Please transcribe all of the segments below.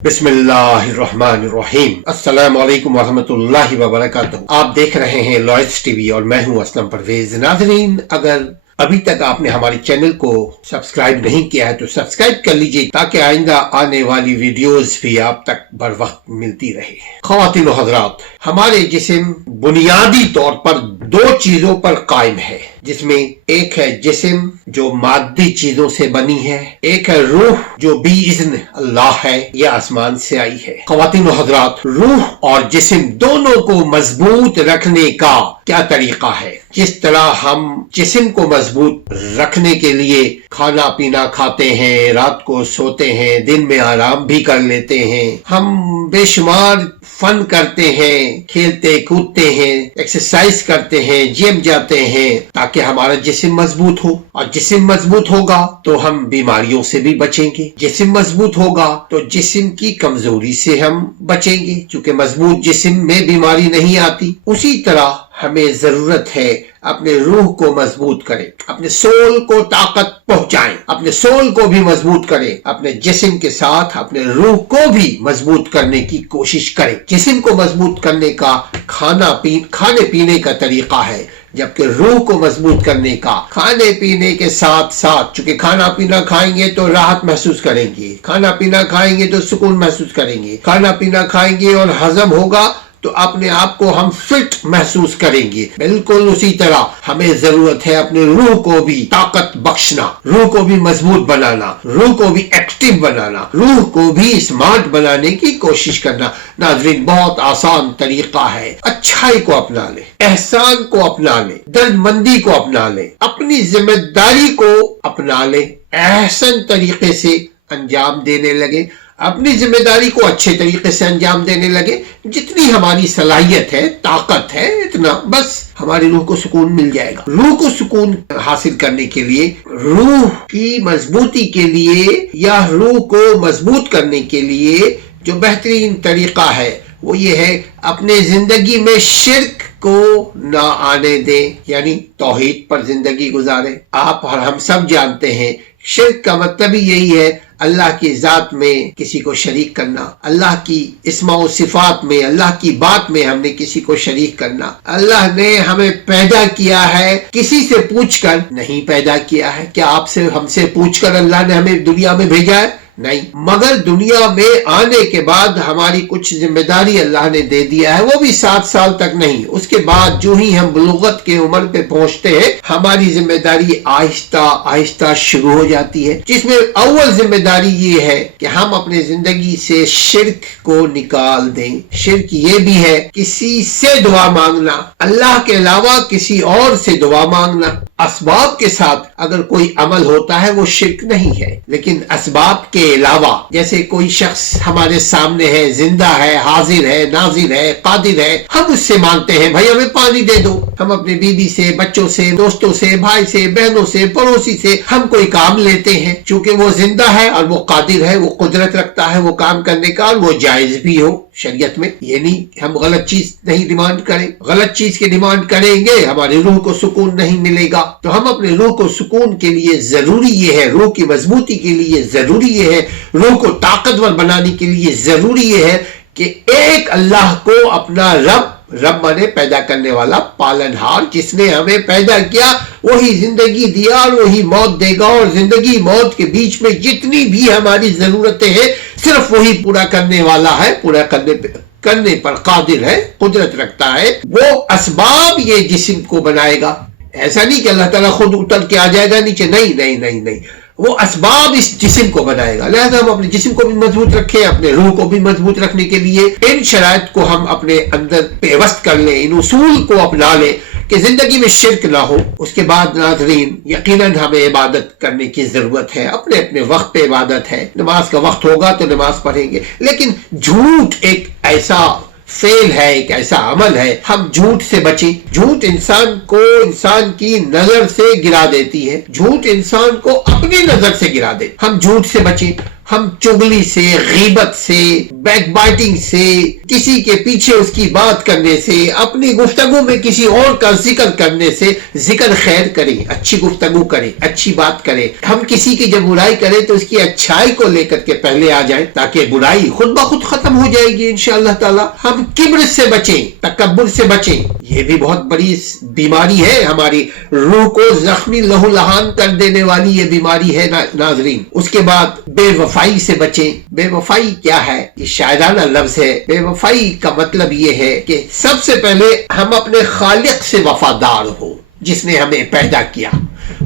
बिस्मिल्लाहिर्रहमानिर्रहीम। अस्सलाम वालेकुम वरहमतुल्लाहि वबरकातुहू। आप देख रहे हैं लॉयड्स टीवी और मैं हूं असलम परवेज। नाज़रीन, अगर अभी तक आपने हमारे चैनल को सब्सक्राइब नहीं किया है तो सब्सक्राइब कर लीजिए ताकि आइंदा आने वाली वीडियोस भी आप तक बर वक्त मिलती रहे। ख़वातीन व हज़रात, हमारे जिस्म बुनियादी तौर पर दो चीजों पर कायम है, जिसमें एक है जिस्म जो मादी चीजों से बनी है, एक है रूह जो बिइज़्न अल्लाह है, यह आसमान से आई है। ख़वातीन व हज़रात, रूह और जिस्म दोनों को मजबूत रखने का क्या तरीका है? जिस तरह हम जिस्म को मजबूत रखने के लिए खाना पीना खाते हैं, रात को सोते हैं, दिन में आराम भी कर लेते हैं, हम बेशुमार फन करते हैं, खेलते कूदते हैं, एक्सरसाइज करते हैं, जिम जाते हैं ताकि हमारा जिस्म मजबूत हो। और जिस्म मजबूत होगा तो हम बीमारियों से भी बचेंगे। जिस्म मजबूत होगा तो जिस्म की कमजोरी से हम बचेंगे, क्योंकि मजबूत जिस्म में बीमारी नहीं आती। उसी तरह हमें जरूरत है अपने रूह को मजबूत करें, अपने सोल को ताकत पहुंचाएं, अपने सोल को भी मजबूत करें, अपने जिस्म के साथ अपने रूह को भी मजबूत करने की कोशिश करें। जिस्म को मजबूत करने का खाने पीने का तरीका है, जबकि रूह को मजबूत करने का खाने पीने के साथ साथ, चूंकि खाना पीना खाएंगे तो राहत महसूस करेंगे, खाना पीना खाएंगे तो सुकून महसूस करेंगे, खाना पीना खाएंगे और हजम होगा तो अपने आप को हम फिट महसूस करेंगे। बिल्कुल उसी तरह हमें जरूरत है अपने रूह को भी ताकत बख्शना, रूह को भी मजबूत बनाना, रूह को भी एक्टिव बनाना, रूह को भी स्मार्ट बनाने की कोशिश करना। नाज़रीन, बहुत आसान तरीका है। अच्छाई को अपना ले, एहसान को अपना ले, दर्दमंदी को अपना ले, अपनी जिम्मेदारी को अपना ले, एहसन तरीके से अंजाम देने लगे, अपनी जिम्मेदारी को अच्छे तरीके से अंजाम देने लगे। जितनी हमारी सलाहियत है, ताकत है, इतना बस हमारी रूह को सुकून मिल जाएगा। रूह को सुकून हासिल करने के लिए, रूह की मजबूती के लिए या रूह को मजबूत करने के लिए जो बेहतरीन तरीका है वो ये है, अपने जिंदगी में शिर्क को ना आने दें, यानी तौहीद पर जिंदगी गुजारे। आप और हम सब जानते हैं शिर्क का मतलब ही यही है, अल्लाह की जात में किसी को शरीक करना, अल्लाह की इस्मा व सिफात में, अल्लाह की बात में हमने किसी को शरीक करना। अल्लाह ने हमें पैदा किया है, किसी से पूछकर नहीं पैदा किया है। क्या आपसे हमसे पूछकर अल्लाह ने हमें दुनिया में भेजा है? नहीं। मगर दुनिया में आने के बाद हमारी कुछ जिम्मेदारी अल्लाह ने दे दिया है, वो भी 7 साल तक नहीं। उसके बाद जो ही हम बुलुगत के उम्र पे पहुंचते हैं, हमारी जिम्मेदारी आहिस्ता आहिस्ता शुरू हो जाती है, जिसमें अव्वल जिम्मेदारी ये है कि हम अपने जिंदगी से शिर्क को निकाल दें। शिर्क ये भी है किसी से दुआ मांगना, अल्लाह के अलावा किसी और से दुआ मांगना। असबाब के साथ अगर कोई अमल होता है वो शिर्क नहीं है, लेकिन असबाब के अलावा, जैसे कोई शख्स हमारे सामने है, जिंदा है, हाजिर है, नाजिर है, कादिर है, हम उससे मांगते हैं भाई हमें पानी दे दो। हम अपने बीवी से, बच्चों से, दोस्तों से, भाई से, बहनों से, पड़ोसी से हम कोई काम लेते हैं, क्योंकि वो जिंदा है और वो कादिर है, वो कुदरत रखता है वो काम करने का, और वो जायज भी हो शरीयत में। ये नहीं हम गलत चीज नहीं डिमांड करें, गलत चीज की डिमांड करेंगे हमारी रूह को सुकून नहीं मिलेगा। तो हम अपने रूह को सुकून के लिए जरूरी ये है, रूह की मजबूती के लिए जरूरी ये है, रूह को ताकतवर बनाने के लिए जरूरी ये है कि एक अल्लाह को अपना रब माने पैदा करने वाला, पालनहार, जिसने हमें पैदा किया वही जिंदगी दिया और वही मौत देगा, और जिंदगी मौत के बीच में जितनी भी हमारी जरूरतें हैं सिर्फ वही पूरा करने वाला है, पूरा करने पर कादिर है, कुदरत रखता है। वो असबाब ये जिस्म को बनाएगा। ऐसा नहीं कि अल्लाह ताला खुद उतर के आ जाएगा नीचे, नहीं नहीं नहीं नहीं, वो असबाब इस जिस्म को बनाएगा। लिहाजा हम अपने जिस्म को भी मजबूत रखें, अपने रूह को भी मजबूत रखने के लिए इन शराइत को हम अपने अंदर पेवस्त कर लें, इन उसूल को अपना लें कि जिंदगी में शिर्क ना हो। उसके बाद नाज़रीन, यकीनन हमें इबादत करने की जरूरत है, अपने अपने वक्त पे इबादत है। नमाज का वक्त होगा तो नमाज पढ़ेंगे, लेकिन झूठ एक ऐसा फेल है, एक ऐसा अमल है, हम झूठ से बचें। झूठ इंसान को इंसान की नजर से गिरा देती है, झूठ इंसान को अपनी नजर से गिरा दे। हम झूठ से बचें, ہم چگلی سے، غیبت سے، بیک بائٹنگ سے، کسی کے پیچھے اس کی بات کرنے سے، اپنی گفتگو میں کسی اور کا ذکر کرنے سے، ذکر خیر کریں، اچھی گفتگو کریں، اچھی بات کریں۔ ہم کسی کی جب برائی کریں تو اس کی اچھائی کو لے کر کے پہلے آ جائیں تاکہ برائی خود بخود ختم ہو جائے گی انشاءاللہ تعالی۔ ہم کبر سے بچیں، تکبر سے بچیں، یہ بھی بہت بڑی بیماری ہے، ہماری روح کو زخمی لہو لہان کر دینے والی یہ بیماری ہے ناظرین۔ اس کے بعد بے وفائی سے بچیں۔ بے وفائی کیا ہے؟ یہ شاعرانہ لفظ ہے۔ بے وفائی کا مطلب یہ ہے کہ سب سے پہلے ہم اپنے خالق سے وفادار ہوں جس نے ہمیں پیدا کیا،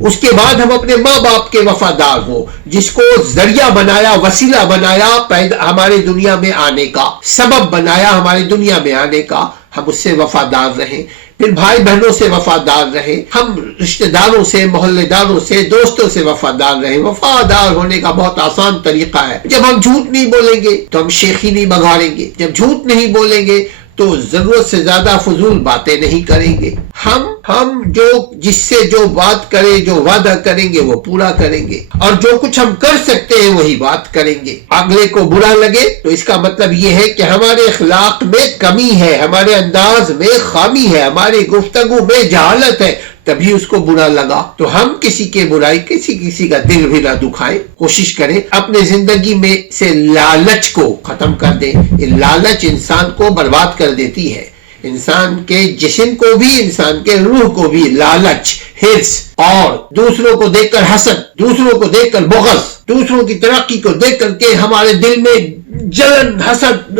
اس کے بعد ہم اپنے ماں باپ کے وفادار ہوں جس کو ذریعہ بنایا، وسیلہ بنایا ہمارے دنیا میں آنے کا، سبب بنایا ہماری دنیا میں آنے کا، ہم اس سے وفادار رہیں۔ پھر بھائی بہنوں سے وفادار رہیں، ہم رشتہ داروں سے، محلے داروں سے، دوستوں سے وفادار رہیں۔ وفادار ہونے کا بہت آسان طریقہ ہے۔ جب ہم جھوٹ نہیں بولیں گے تو ہم شیخی نہیں بگاڑیں گے، جب جھوٹ نہیں بولیں گے تو ضرورت سے زیادہ فضول باتیں نہیں کریں گے، ہم جو جس سے جو بات کریں، جو وعدہ کریں گے وہ پورا کریں گے، اور جو کچھ ہم کر سکتے ہیں وہی بات کریں گے۔ اگلے کو برا لگے تو اس کا مطلب یہ ہے کہ ہمارے اخلاق میں کمی ہے، ہمارے انداز میں خامی ہے، ہماری گفتگو میں جہالت ہے، تبھی اس کو برا لگا۔ تو ہم کسی کے برائی، کسی کا دل بھی نہ دکھائیں، کوشش کریں اپنے زندگی میں سے لالچ کو ختم کر دیں۔ یہ لالچ انسان کو برباد کر دیتی ہے، انسان کے جسم کو بھی، انسان کے روح کو بھی۔ لالچ، حرص، اور دوسروں کو دیکھ کر حسد، دوسروں کو دیکھ کر بغض، دوسروں کی ترقی کو دیکھ کر کے ہمارے دل میں جلن، حسد،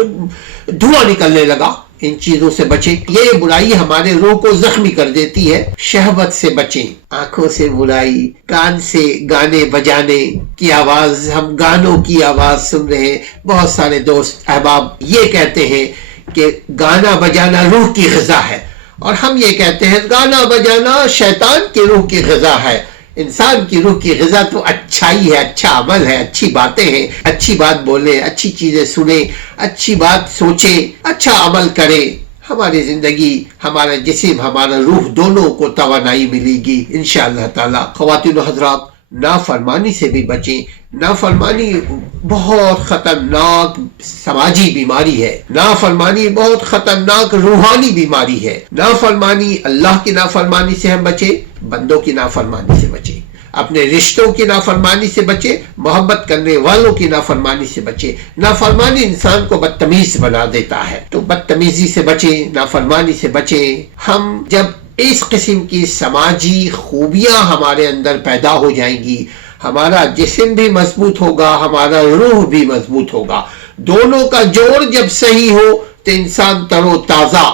دھواں نکلنے لگا۔ ان چیزوں سے بچیں، یہ برائی ہمارے روح کو زخمی کر دیتی ہے۔ شہوت سے بچیں، آنکھوں سے برائی، کان سے گانے بجانے کی آواز، ہم گانوں کی آواز سن رہے ہیں۔ بہت سارے دوست احباب یہ کہتے ہیں کہ گانا بجانا روح کی غذا ہے، اور ہم یہ کہتے ہیں گانا بجانا شیطان کی روح کی غذا ہے۔ انسان کی روح کی غذا تو اچھائی ہے، اچھا عمل ہے، اچھی باتیں ہیں، اچھی بات بولیں، اچھی چیزیں سنیں، اچھی بات سوچیں، اچھا عمل کریں۔ ہماری زندگی، ہمارا جسم، ہمارا روح دونوں کو توانائی ملے گی انشاءاللہ تعالی۔ خواتین و حضرات، نافرمانی سے بھی بچیں۔ نافرمانی بہت خطرناک سماجی بیماری ہے، نافرمانی بہت خطرناک روحانی بیماری ہے۔ نافرمانی، اللہ کی نافرمانی سے ہم بچیں، بندوں کی نافرمانی سے بچیں، اپنے رشتوں کی نافرمانی سے بچیں، محبت کرنے والوں کی نافرمانی سے بچیں۔ نافرمانی انسان کو بدتمیز بنا دیتا ہے، تو بدتمیزی سے بچیں، نافرمانی سے بچیں۔ ہم جب اس قسم کی سماجی خوبیاں ہمارے اندر پیدا ہو جائیں گی، ہمارا جسم بھی مضبوط ہوگا، ہمارا روح بھی مضبوط ہوگا۔ دونوں کا جوڑ جب صحیح ہو تو انسان تر و تازہ،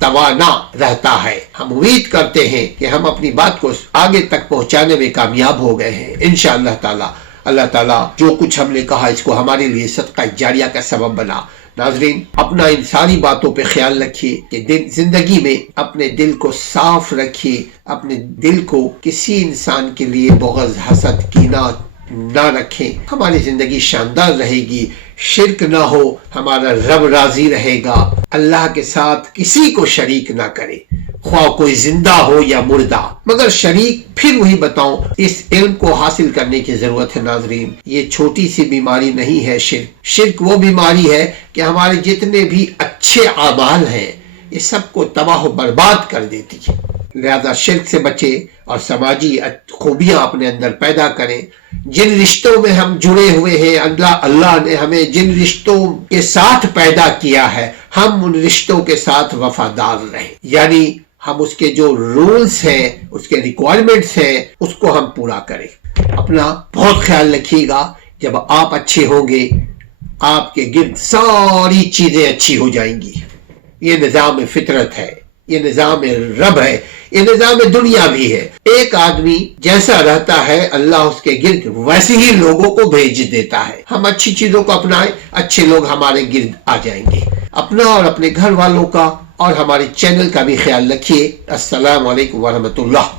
توانا رہتا ہے۔ ہم امید کرتے ہیں کہ ہم اپنی بات کو آگے تک پہنچانے میں کامیاب ہو گئے ہیں انشاءاللہ تعالی۔ اللہ تعالیٰ جو کچھ ہم نے کہا اس کو ہمارے لیے صدقہ جاریہ کا سبب بنا۔ ناظرین، اپنا ان ساری باتوں پہ خیال رکھیے کہ زندگی میں اپنے دل کو صاف رکھیے، اپنے دل کو کسی انسان کے لیے بغض، حسد، کینہ نہ رکھیں۔ ہماری زندگی شاندار رہے گی، شرک نہ ہو، ہمارا رب راضی رہے گا۔ اللہ کے ساتھ کسی کو شریک نہ کرے، خواہ کوئی زندہ ہو یا مردہ، مگر شریک پھر وہی بتاؤں۔ اس علم کو حاصل کرنے کی ضرورت ہے ناظرین۔ یہ چھوٹی سی بیماری نہیں ہے شرک۔ شرک وہ بیماری ہے کہ ہمارے جتنے بھی اچھے اعمال ہیں یہ سب کو تباہ و برباد کر دیتی ہے۔ لہذا شرک سے بچے اور سماجی خوبیاں اپنے اندر پیدا کریں۔ جن رشتوں میں ہم جڑے ہوئے ہیں، اللہ نے ہمیں جن رشتوں کے ساتھ پیدا کیا ہے، ہم ان رشتوں کے ساتھ وفادار رہیں، یعنی ہم اس کے جو رولز ہیں، اس کے ریکوائرمنٹس ہیں، اس کو ہم پورا کریں۔ اپنا بہت خیال رکھیے گا۔ جب آپ اچھے ہوں گے، آپ کے گرد ساری چیزیں اچھی ہو جائیں گی۔ یہ نظام فطرت ہے، یہ نظام رب ہے، یہ نظام دنیا بھی ہے۔ ایک آدمی جیسا رہتا ہے اللہ اس کے گرد ویسے ہی لوگوں کو بھیج دیتا ہے۔ ہم اچھی چیزوں کو اپنائیں، اچھے لوگ ہمارے گرد آ جائیں گے۔ اپنا اور اپنے گھر والوں کا اور ہمارے چینل کا بھی خیال رکھیے۔ السلام علیکم ورحمۃ اللہ۔